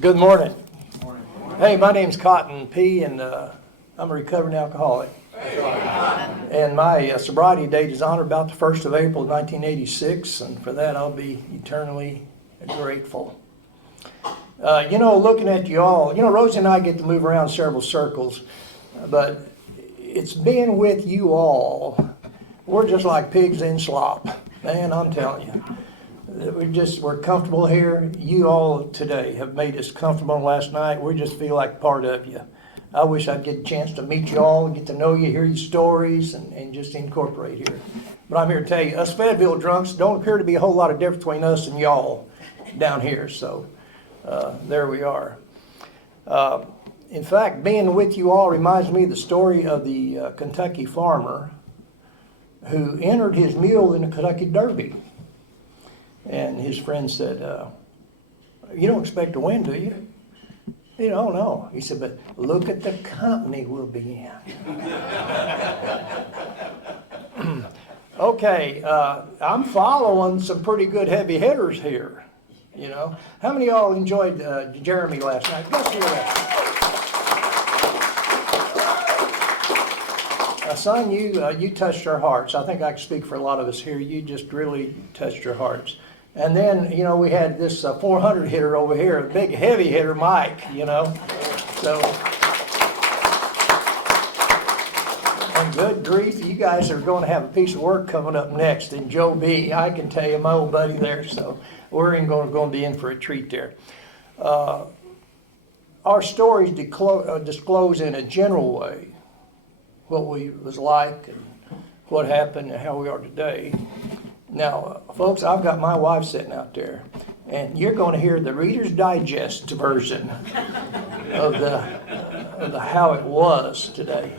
Good morning. Hey, my name's Cotton P, and I'm a recovering alcoholic. And my sobriety date is on or about the 1st of April 1986, and for that I'll be eternally grateful. Looking at you all, Rosie and I get to move around several circles, but it's being with you all. We're just like pigs in slop. Man, I'm telling you. We're comfortable here. You all today have made us comfortable last night. We just feel like part of you. I wish I'd get a chance to meet you all, get to know you, hear your stories, and just incorporate here. But I'm here to tell you, us Fayetteville drunks don't appear to be a whole lot of difference between us and y'all down here. So there we are. In fact, being with you all reminds me of the story of the Kentucky farmer who entered his mule in the Kentucky Derby. And his friend said, you don't expect to win, do you? He said, oh, no. He said, but look at the company we'll be in. Okay, I'm following some pretty good heavy hitters here, How many of y'all enjoyed Jeremy last night? Let's hear that. Son, you touched our hearts. I think I can speak for a lot of us here. You just really touched our hearts. And then, we had this 400 hitter over here, a big heavy hitter, Mike, So, and good grief, you guys are going to have a piece of work coming up next in Joe B. I can tell you, my old buddy there, so we're going to be in for a treat there. Our stories disclose in a general way what we was like and what happened and how we are today. Now, folks, I've got my wife sitting out there, and you're going to hear the Reader's Digest version of the how it was today.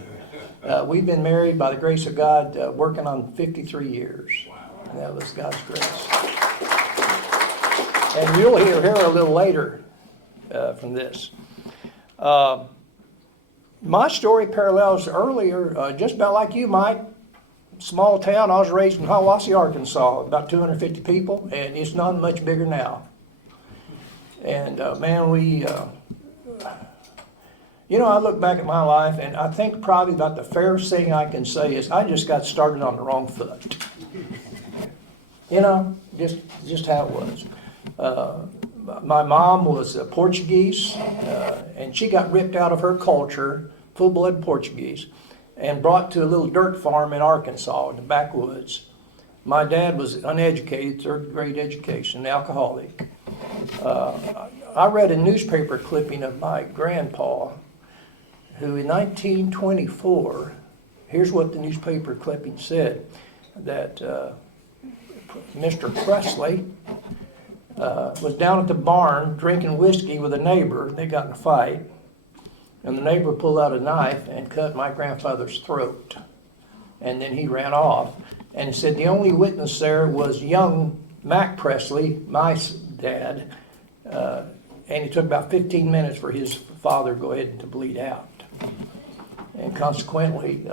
We've been married by the grace of God, working on 53 years. And that was God's grace. And you'll hear a little later from this. My story parallels earlier, just about like you, Mike. Small town. I was raised in Hiawassee, Arkansas, about 250 people, and it's not much bigger now. And man, I look back at my life, and I think probably about the fairest thing I can say is I just got started on the wrong foot. Just how it was. My mom was Portuguese, and she got ripped out of her culture, full-blood Portuguese, and brought to a little dirt farm in Arkansas in the backwoods. My dad was uneducated, third grade education, alcoholic. I read a newspaper clipping of my grandpa, who in 1924, here's what the newspaper clipping said, that Mr. Presley was down at the barn drinking whiskey with a neighbor. They got in a fight. And the neighbor pulled out a knife and cut my grandfather's throat. And then he ran off. And he said the only witness there was young Mac Presley, my dad. And it took about 15 minutes for his father to go ahead and to bleed out. And consequently,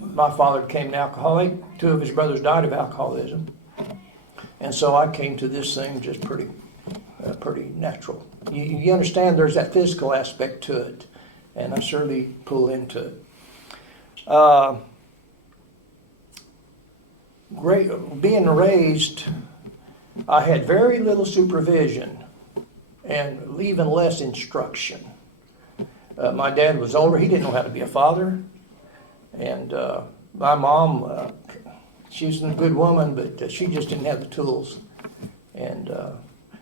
my father became an alcoholic. Two of his brothers died of alcoholism. And so I came to this thing just pretty natural. You understand there's that physical aspect to it, and I certainly pull into it. Being raised, I had very little supervision and even less instruction. My dad was older. He didn't know how to be a father. And my mom, she was a good woman, but she just didn't have the tools. And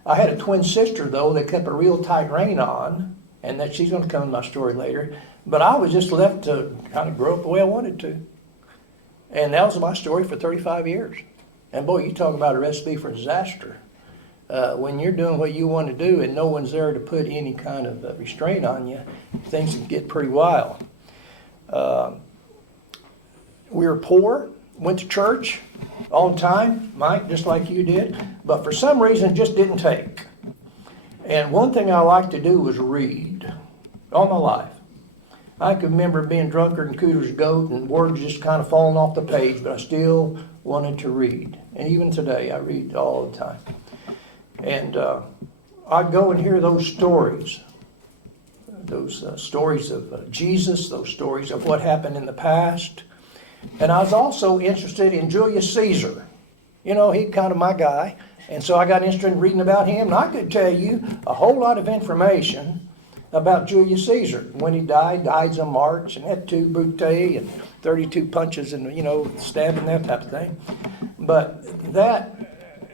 I had a twin sister, though, that kept a real tight rein on, and that she's going to come in my story later. But I was just left to kind of grow up the way I wanted to. And that was my story for 35 years. And boy, you talk about a recipe for disaster. When you're doing what you want to do and no one's there to put any kind of restraint on you, things can get pretty wild. We were poor, went to church all the time, Mike, just like you did, but for some reason it just didn't take. And one thing I liked to do was read all my life. I can remember being drunker than Cooter's goat and words just kind of falling off the page, but I still wanted to read. And even today, I read all the time. And I'd go and hear those stories of Jesus, those stories of what happened in the past. And I was also interested in Julius Caesar. You know, he's kind of my guy. And so I got interested in reading about him. And I could tell you a whole lot of information about Julius Caesar. When he died on March, and had 2 brute and 32 punches and, you know, stabbing, that type of thing. But that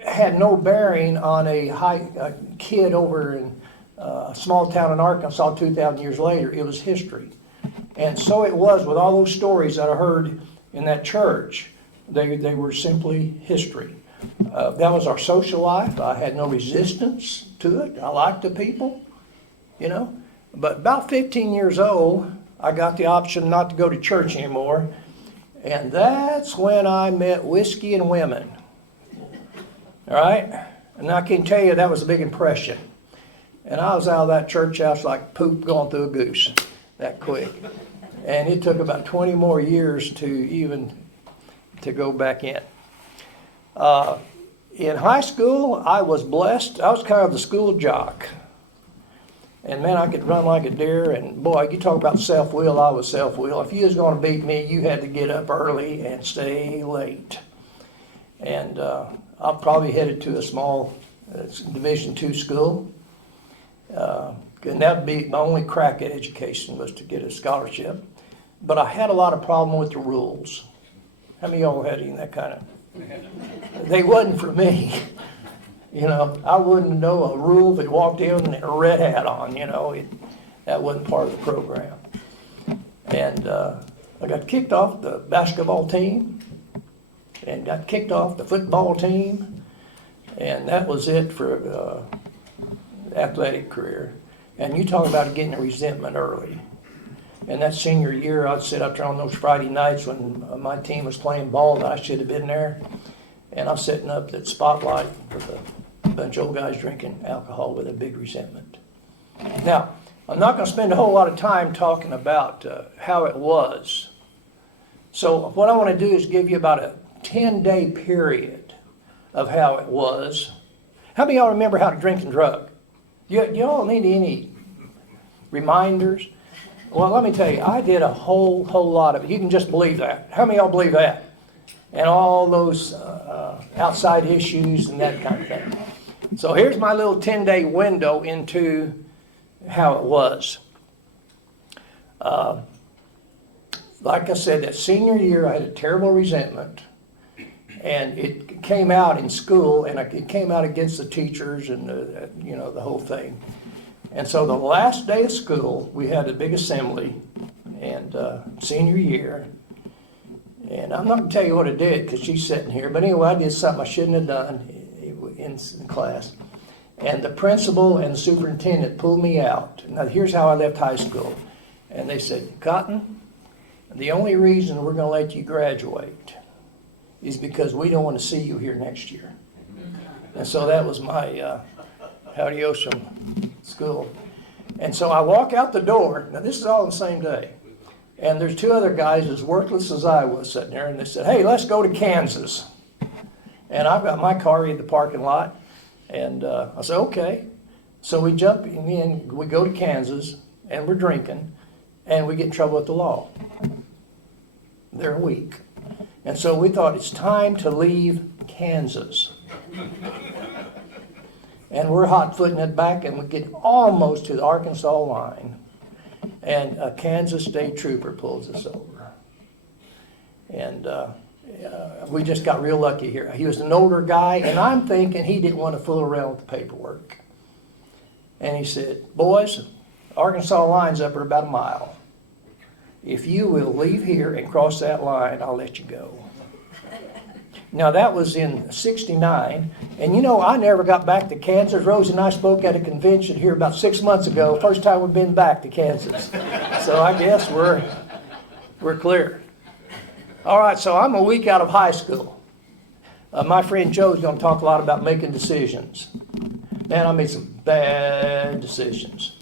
had no bearing on a kid over in a small town in Arkansas 2,000 years later. It was history. And so it was with all those stories that I heard in that church. They were simply history. That was our social life. I had no resistance to it. I liked the people, you know. But about 15 years old, I got the option not to go to church anymore. And that's when I met whiskey and women. All right? And I can tell you that was a big impression. And I was out of that church house like poop going through a goose that quick. And it took about 20 more years to go back in. In high school, I was blessed. I was kind of the school jock. And man, I could run like a deer. And boy, you talk about self-will, I was self-will. If you was going to beat me, you had to get up early and stay late. And I'm probably headed to a small Division II school. And that would be my only crack at education, was to get a scholarship. But I had a lot of problem with the rules. How many of y'all had any of that kind of? They wasn't for me. You know, I wouldn't know a rule if it walked in with a red hat on, you know. That wasn't part of the program. And I got kicked off the basketball team and got kicked off the football team. And that was it for athletic career. And you talk about getting a resentment early. And that senior year, I'd sit up there on those Friday nights when my team was playing ball that I should have been there. And I'm sitting up at Spotlight with a bunch of old guys drinking alcohol with a big resentment. Now, I'm not going to spend a whole lot of time talking about how it was. So what I want to do is give you about a 10-day period of how it was. How many of y'all remember how to drink and drug? You all need any reminders? Well, let me tell you, I did a whole lot of it. You can just believe that. How many of y'all believe that? And all those outside issues and that kind of thing. So here's my little 10-day window into how it was. Like I said, that senior year, I had a terrible resentment. And it came out in school, and it came out against the teachers and the whole thing. And so the last day of school, we had a big assembly, and senior year. And I'm not going to tell you what I did because she's sitting here. But anyway, I did something I shouldn't have done in class. And the principal and the superintendent pulled me out. Now, here's how I left high school. And they said, Cotton, the only reason we're going to let you graduate is because we don't want to see you here next year. And so that was my adios from school. And so I walk out the door. Now, this is all on the same day. And there's 2 other guys as worthless as I was sitting there, and they said, hey, let's go to Kansas. And I've got my car in the parking lot, and I said, okay. So we jump in, we go to Kansas, and we're drinking, and we get in trouble with the law. They're a week. And so we thought it's time to leave Kansas. And we're hot-footing it back, and we get almost to the Arkansas line. And a Kansas State Trooper pulls us over. And we just got real lucky here. He was an older guy, and I'm thinking he didn't want to fool around with the paperwork. And he said, boys, Arkansas line's up for about a mile. If you will leave here and cross that line, I'll let you go. Now, that was in '69, and I never got back to Kansas. Rosie and I spoke at a convention here about 6 months ago, first time we've been back to Kansas. So I guess we're clear. All right, so I'm a week out of high school. My friend Joe's going to talk a lot about making decisions. Man, I made some bad decisions.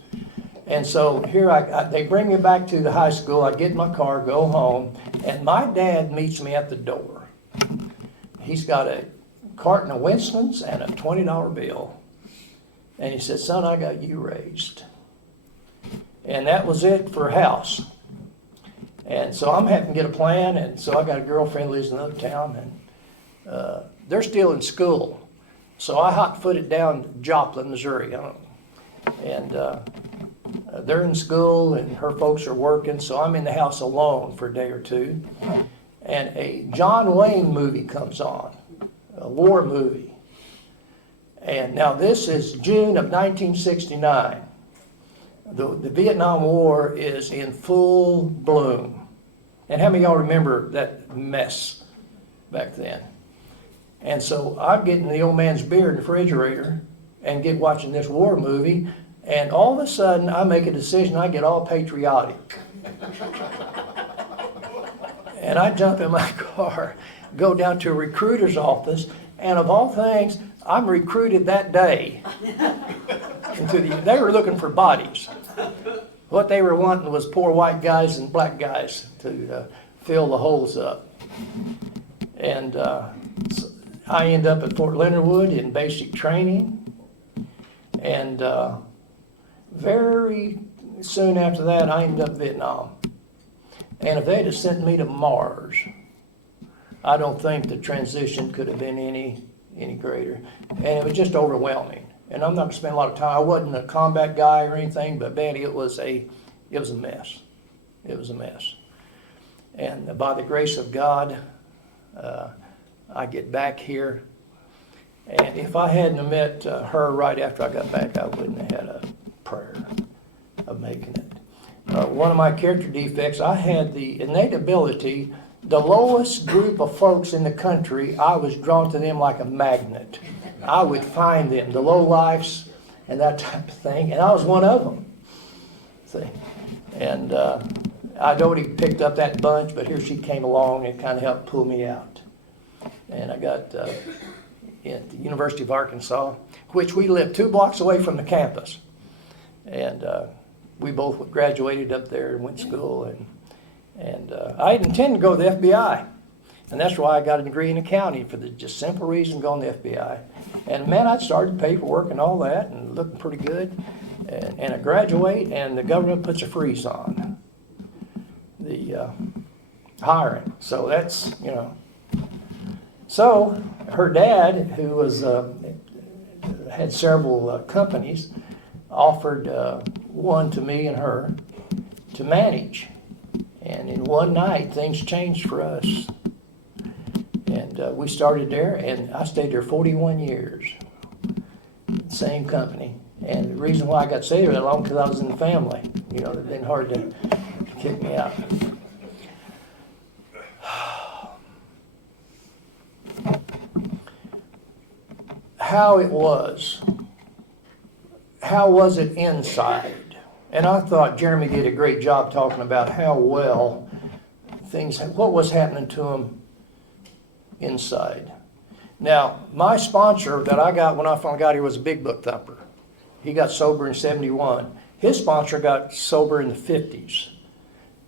And so here they bring me back to the high school. I get in my car, go home, and my dad meets me at the door. He's got a carton of Winston's and a $20 bill. And he said, son, I got you raised. And that was it for a house. And so I'm having to get a plan, and so I got a girlfriend who lives in another town, and they're still in school. So I hot-footed down to Joplin, Missouri, and they're in school, and her folks are working, so I'm in the house alone for a day or two. And a John Wayne movie comes on, a war movie. And now this is June of 1969. The Vietnam War is in full bloom. And how many of y'all remember that mess back then? And so I'm getting the old man's beer in the refrigerator and get watching this war movie, and all of a sudden I make a decision, I get all patriotic. And I jump in my car, go down to a recruiter's office, and of all things, I'm recruited that day. They were looking for bodies. What they were wanting was poor white guys and black guys to fill the holes up. And so I end up at Fort Leonard Wood in basic training. And very soon after that, I ended up in Vietnam. And if they'd have sent me to Mars, I don't think the transition could have been any greater. And it was just overwhelming. And I'm not going to spend a lot of time. I wasn't a combat guy or anything, but man, it was a mess. It was a mess. And by the grace of God, I get back here. And if I hadn't have met her right after I got back, I wouldn't have had a prayer of making it. One of my character defects, I had the innate ability, the lowest group of folks in the country, I was drawn to them like a magnet. I would find them, the low lifes and that type of thing, and I was one of them. See? And I'd already picked up that bunch, but here she came along and kind of helped pull me out. And I got at the University of Arkansas, which we lived 2 blocks away from the campus. And we both graduated up there and went to school. And I intended to go to the FBI. And that's why I got a degree in accounting, for the just simple reason going to the FBI. And man, I started paperwork and all that and looking pretty good. And I graduate, and the government puts a freeze on the hiring. So that's, So her dad, who was had several companies, offered one to me and her to manage. And in one night, things changed for us. And we started there, and I stayed there 41 years. Same company. And the reason why I got stayed there that long, because I was in the family. It'd been hard to kick me out. How it was. How was it inside? And I thought Jeremy did a great job talking about how well what was happening to him inside. Now, my sponsor that I got when I finally got here was a big book thumper. He got sober in 71. His sponsor got sober in the 50s.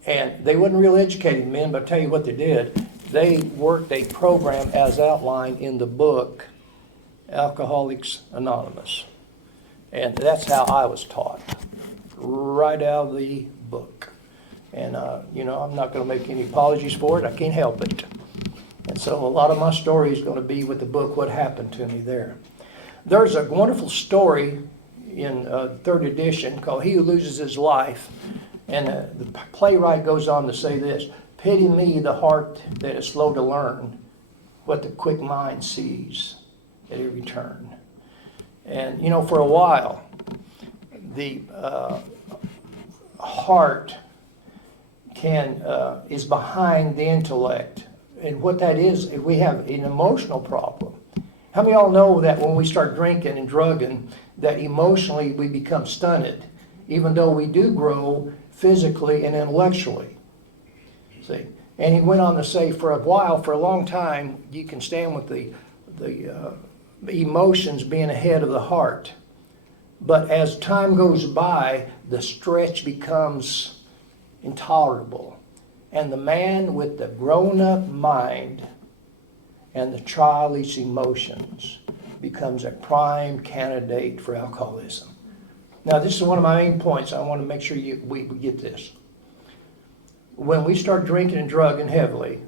And they wasn't real educated men, but I'll tell you what they did. They worked a program as outlined in the book, Alcoholics Anonymous. And that's how I was taught, right out of the book. And, I'm not going to make any apologies for it. I can't help it. And so a lot of my story is going to be with the book, what happened to me there. There's a wonderful story in 3rd edition called He Who Loses His Life. And the playwright goes on to say this: pity me, the heart that is slow to learn what the quick mind sees at every turn. And, for a while, the heart is behind the intellect. And what that is, we have an emotional problem. How many of y'all know that when we start drinking and drugging, that emotionally we become stunted, even though we do grow physically and intellectually? See? And he went on to say, for a long time, you can stand with the emotions being ahead of the heart. But as time goes by, the stretch becomes intolerable. And the man with the grown-up mind and the childish emotions becomes a prime candidate for alcoholism. Now, this is one of my main points. I want to make sure we get this. When we start drinking and drugging heavily,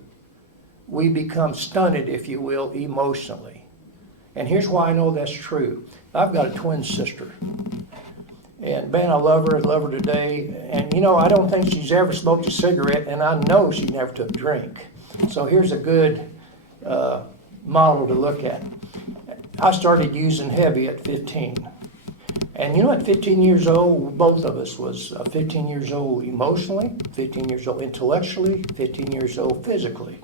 we become stunted, if you will, emotionally. And here's why I know that's true. I've got a twin sister. And man, I love her today. And you know, I don't think she's ever smoked a cigarette, and I know she never took a drink. So here's a good model to look at. I started using heavy at 15. And you know, at 15 years old, both of us was 15 years old emotionally, 15 years old intellectually, 15 years old physically,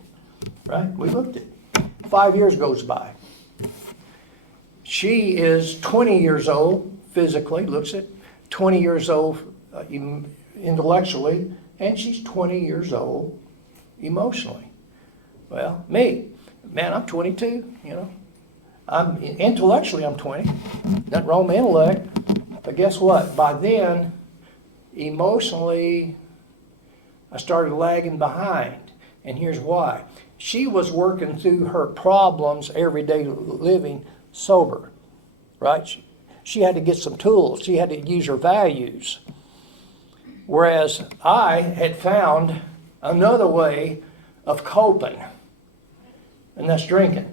right? We looked at it. 5 years goes by. She is 20 years old physically, looks at 20 years old intellectually, and she's 20 years old emotionally. Well, me, man, I'm 22, you know. Intellectually, I'm 20. Nothing wrong with my intellect. But guess what? By then, emotionally, I started lagging behind. And here's why. She was working through her problems, everyday living, sober, right? She had to get some tools. She had to use her values. Whereas I had found another way of coping, and that's drinking.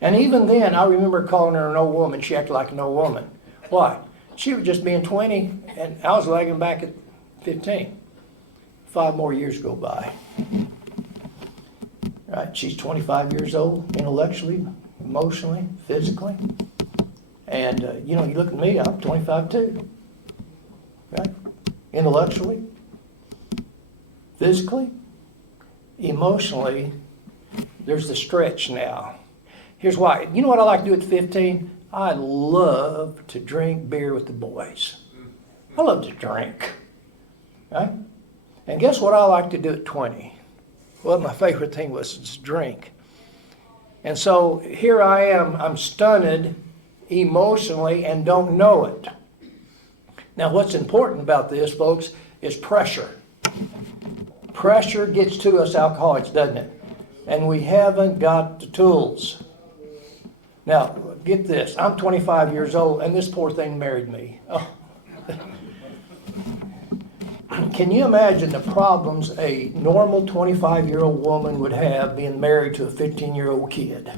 And even then, I remember calling her an old woman. She acted like an old woman. Why? She was just being 20, and I was lagging back at 15. 5 more years go by. Right? She's 25 years old, intellectually, emotionally, physically. And, you know, you look at me, I'm 25 too. Right? Intellectually, physically, emotionally, there's the stretch now. Here's why. You know what I like to do at 15? I love to drink beer with the boys. I love to drink. Right? And guess what I like to do at 20? Well, my favorite thing was to drink. And so here I am, I'm stunted emotionally and don't know it. Now what's important about this, folks, is pressure. Pressure gets to us alcoholics, doesn't it? And we haven't got the tools. Now, get this. I'm 25 years old, and this poor thing married me. Oh. Can you imagine the problems a normal 25-year-old woman would have being married to a 15-year-old kid?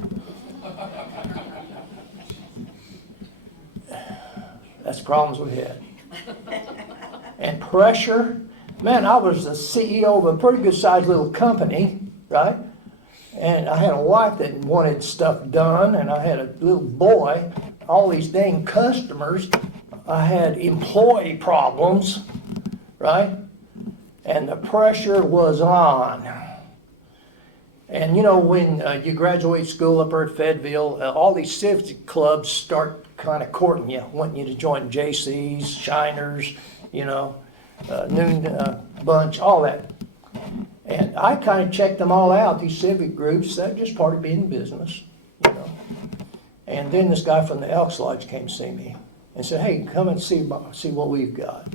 That's the problems we had. And pressure. Man, I was the CEO of a pretty good-sized little company, right? And I had a wife that wanted stuff done, and I had a little boy, all these dang customers. I had employee problems, right? And the pressure was on. And you know, when you graduate school up there at Fayetteville, all these civic clubs start kind of courting you, wanting you to join JCs, Shiners, you know, Noon Bunch, all that. And I kind of checked them all out, these civic groups. That's just part of being in business, you know. And then this guy from the Elks Lodge came to see me and said, hey, come and see what we've got.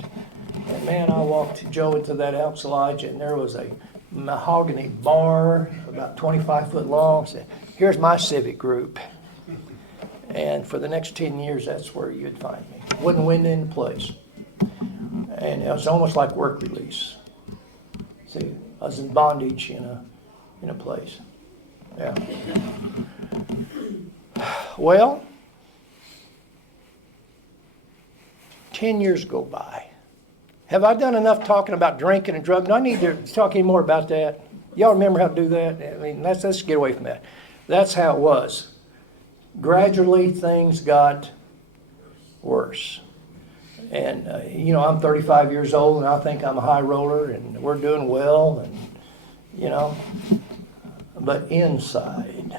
And man, I walked Joe into that Elks Lodge, and there was a mahogany bar about 25 foot long. Said, here's my civic group. And for the next 10 years, that's where you'd find me. Wouldn't win into place. And it was almost like work release. See, I was in bondage in a place. Yeah. Well, 10 years go by. Have I done enough talking about drinking and drugs? Do I need to talk any more about that? Y'all remember how to do that? I mean, let's get away from that. That's how it was. Gradually, things got worse. And, you know, I'm 35 years old, and I think I'm a high roller, and we're doing well, and, you know. But inside,